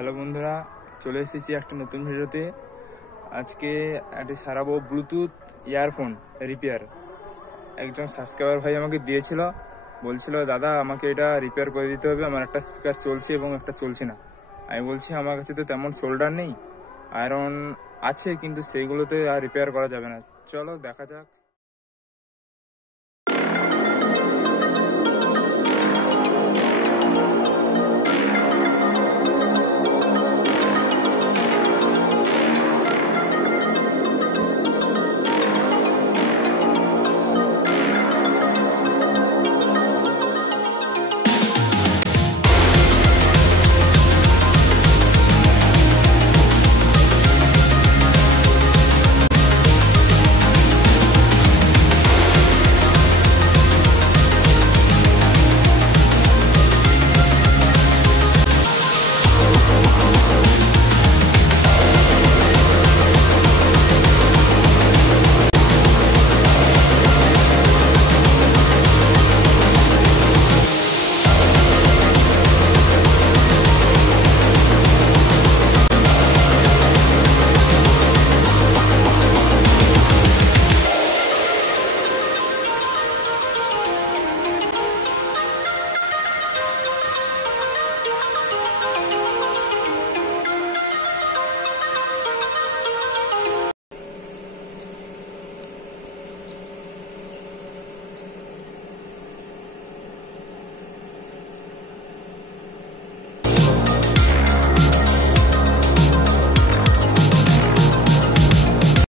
হ্যালো বন্ধুরা, চলে এসেছি একটা নতুন ভিডিওতে। আজকে একটি সারাবো ব্লুটুথ ইয়ারফোন রিপেয়ার। একজন সাবস্ক্রাইবার ভাই আমাকে দিয়েছিল, বলছিল দাদা আমাকে এটা রিপেয়ার করে দিতে হবে, আমার একটা স্পিকার চলছে এবং একটা চলছে না। আমি বলছি আমার কাছে তো তেমন শোল্ডার নেই, আয়রন আছে কিন্তু সেইগুলোতে আর রিপেয়ার করা যাবে না, চলো দেখা যাক।